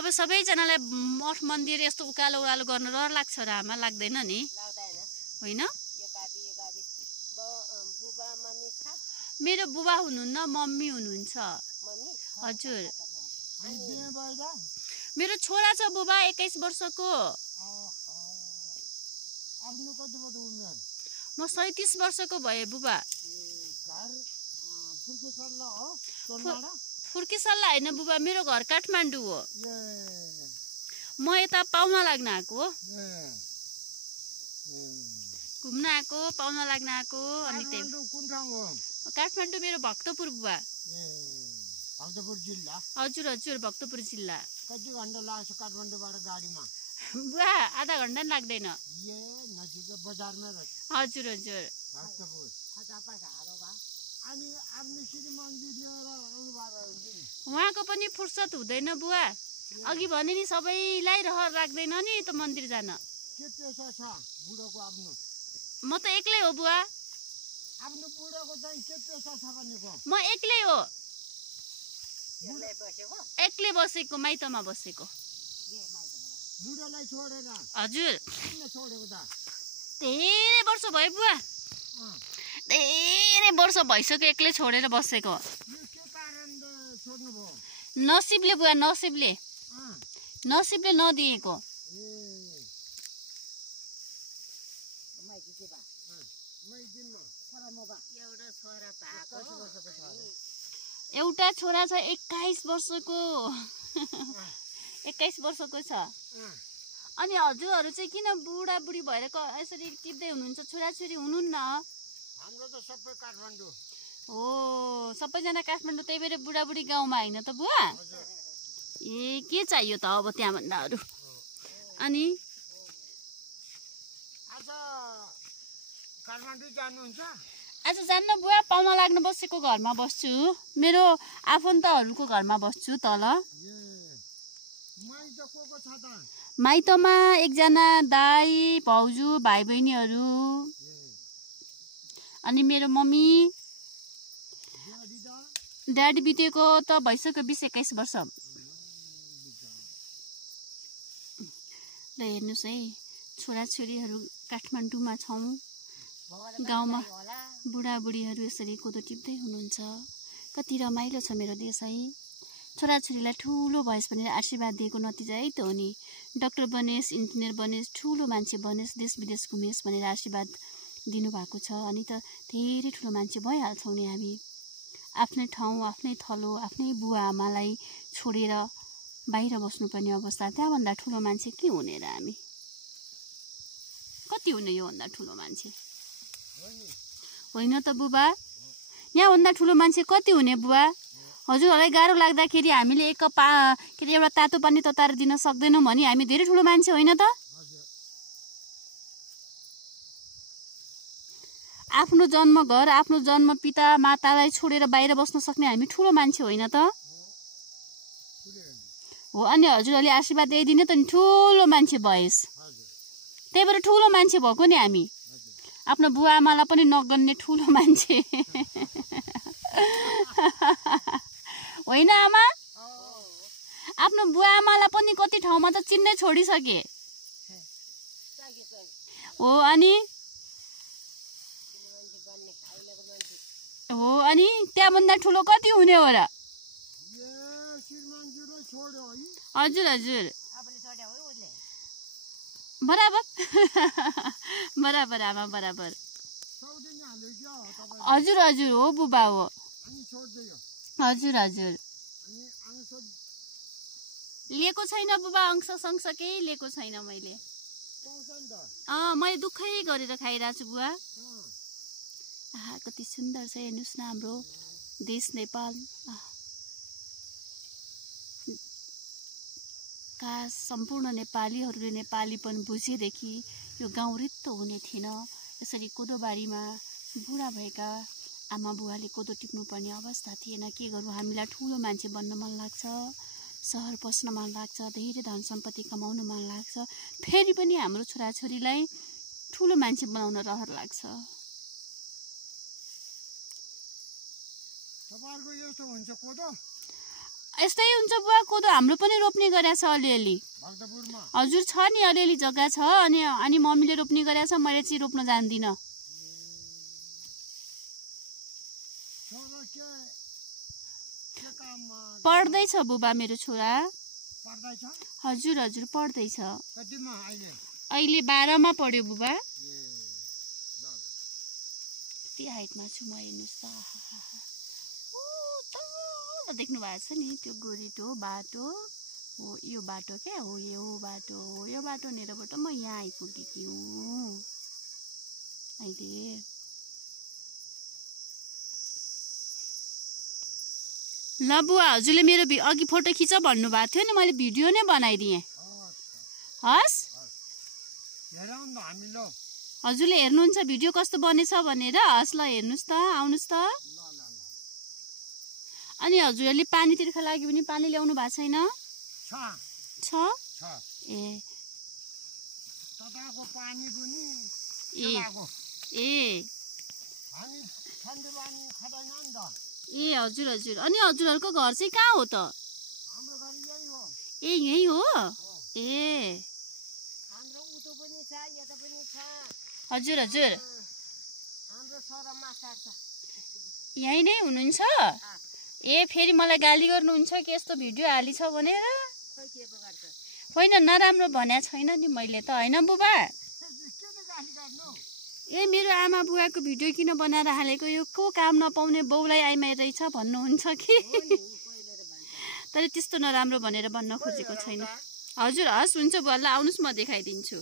अब सबैजनालाई मठ मन्दिर यस्तो उकालो उकालो गर्न रहर लाग्छ र आमा, लाग्दैन नि? होइन, मेरो बुबा हुनुहुन्न, मम्मी हुनुहुन्छ। हजुर, मेरो छोरा छ बुबा 21 वर्षको। म 37 वर्षको भए बुबा। फुर्की सल्लाह होइन बुबा, मेरो घर काठमाडौँ हो। म यता पाहुना लाग्न आएको हो, घुम्न आएको, पाहुना लाग्न आएको। अनि त्यही काठमाडौँ मेरो भक्तपुर बुबा। भक्तपुर जिल्ला? हजुर हजुर, भक्तपुर जिल्ला। कति घन्टा लाग्छ काठमाडौँबाट गाडीमा? बुवा आधा घन्टा पनि लाग्दैन। नजिकै बजारमै रहेछ। हजुर हजुर। भक्तपुर। अनि आफ्नो श्रीमानजी लिएर आउनुभएको हुन्छ नि? उहाँको पनि फुर्सद हुँदैन बुवा। अघि भने नि सबैलाई रहर लाग्दैन नि त मन्दिर जान। के पेसा छ बुढोको आफ्नो? म त एक्लै हो बुवा। आफ्नो बुढोको चाहिँ के पेसा छ भनेको? म एक्लै हो। एक्लै बसेको, माइतमा बसेको। बुढोलाई छोडेर? हजुर। किन छोडेको त? धेरै वर्ष भयो बुवा, धेरै वर्ष भइसक्यो एक्लै छोडेर बसेको। के कारणले छोड्नुभयो? नसिबले बुवा, नसिबले नदिएको। एउटा छोरा छ 21 वर्षको। 21 वर्षको छ। अनि हजुरहरू चाहिँ किन बुढाबुढी भएर यसरी टिप्दै हुनुहुन्छ? छोराछोरी हुनुहुन्न? हाम्रो त सबै काठमाडौँ हो, सबैजना काठमाडौँ, त्यही भएर बुढाबुढी गाउँमा होइन त बुवा? ए, के चाहियो त अब त्यहाँभन्दा अरू? अनि आज काठमाडौँ जानुहुन्छ? आज जान्न बुवा, पाहुना लाग्न बसेको घरमा बस्छु। मेरो आफन्तहरूको घरमा बस्छु तल। माइतमा एकजना दाई, भाउजू, भाइ बहिनीहरू, अनि मेरो मम्मी। ड्याडी बितेको त भइसक्यो 20-21 वर्ष। ल हेर्नुहोस् है, छोराछोरीहरू काठमाडौँमा छौँ, गाउँमा बुढाबुढीहरू यसरी कोदो टिप्दै हुनुहुन्छ। कति रमाइलो छ मेरो देश है। छोराछोरीलाई ठुलो भएस भनेर आशीर्वाद दिएको नतिजा यही त हो नि। डाक्टर बनेस्, इन्जिनियर बनेस्, ठुलो मान्छे बनेस्, देश विदेश घुमेस् भनेर आशीर्वाद दिनुभएको छ। अनि त धेरै ठुलो मान्छे भइहाल्छौँ नि हामी। आफ्नै ठाउँ, आफ्नै थलो, आफ्नै बुवा आमालाई छोडेर बाहिर बस्नुपर्ने अवस्था, त्यहाँभन्दा ठुलो मान्छे के हुने र हामी? कति हुने योभन्दा ठुलो मान्छे? होइन त बुबा, यहाँभन्दा ठुलो मान्छे कति हुने बुवा? हजुरहरूलाई गाह्रो लाग्दाखेरि हामीले के अरे एउटा तातो पानी तताएर दिन सक्दैनौँ भने हामी धेरै ठुलो मान्छे होइन त? आफ्नो जन्म घर, आफ्नो जन्म पिता मातालाई छोडेर बाहिर बस्न सक्ने हामी ठुलो मान्छे होइन त? हो, अनि हजुरहरूले आशीर्वाद दिइदिने त नि ठुलो मान्छे भएस्। त्यही भएर ठुलो मान्छे भएको नि हामी। आफ्नो बुवा आमालाई पनि नगन्ने ठुलो मान्छे होइन आमा? आफ्नो बुवा आमालाई पनि कति ठाउँमा त चिन्नै छोडिसके हो। अनि त्यहाँभन्दा ठुलो कति हुने हो र? हजुर हजुर, बराबर बराबर आमा, बराबर। हजुर हजुर, हो बुबा हो। हजुर हजुर, लिएको छैन बुबा, अंश संश केही लिएको छैन मैले। मैले दुःखै गरेर खाइरहेको छु बुवा। कति सुन्दर छ, हेर्नुहोस् न हाम्रो देश नेपाल। काश सम्पूर्ण नेपालीहरूले नेपालीपन बुझेदेखि यो गाउँ रित्तो हुने थिएन। यसरी कोदोबारीमा बुढा भएका आमा बुवाले कोदो टिप्नुपर्ने अवस्था थिएन। के गर्नु, हामीलाई ठुलो मान्छे बन्न मन लाग्छ, सहर पस्न मन लाग्छ, धेरै धन सम्पत्ति कमाउन मन लाग्छ, फेरि पनि हाम्रो छोराछोरीलाई ठुलो मान्छे बनाउन रहर लाग्छ। यस्तै हुन्छ बुवा, कोदो हाम्रो पनि रोप्ने गरेको छ अलिअलि। भक्तपुरमा हजुर छ नि, अलिअलि जग्गा छ। अनि मम्मीले रोप्ने गरेको छ, मैले चाहिँ रोप्न जान्दिनँ। छोरा के काममा पढ्दैछ बुबा मेरो छोरा। पढ्दैछ? हजुर हजुर पढ्दैछ। कतिमा अहिले? अहिले 12मा पढ्यो बुबा। कति हाइटमा छु म, हेर्नुहोस् त। देख्नु भएको छ नि त्यो गोरिटो बाटो हो, यो बाटो क्या हो, यो बाटो हो। यो बाटो नेरबाट म यहाँ आइपुगेकी हुँ अहिले। ल बुवा, हजुरले मेरो अघि फोटो खिच भन्नुभएको थियो नि, मैले भिडियो नै बनाइदिएँ। हस् हजुरले हेर्नुहुन्छ भिडियो कस्तो बनेछ भनेर? हस् ल हेर्नुहोस् त, आउनुहोस् त। अनि हजुरहरूले पानी तिर्खा लाग्यो भने पानी ल्याउनु भएको छैन? छ ए ए हजुर हजुर। अनि हजुरहरूको घर चाहिँ कहाँ हो त? ए यही हो। ए हजुर हजुर, यही नै हुनुहुन्छ? ए फेरि मलाई गाली गर्नुहुन्छ कि यस्तो भिडियो हालिछ भनेर? होइन, नराम्रो भनेको छैन नि मैले त, होइन बुबा? ए मेरो आमा बुवाको भिडियो किन बनाएर हालेको, यो को काम नपाउने बाउलाई आइमाई रहेछ भन्नुहुन्छ कि? तर त्यस्तो नराम्रो भनेर भन्न खोजेको छैन। हजुर हस् हुन्छ बुवा, ल आउनुहोस् म देखाइदिन्छु।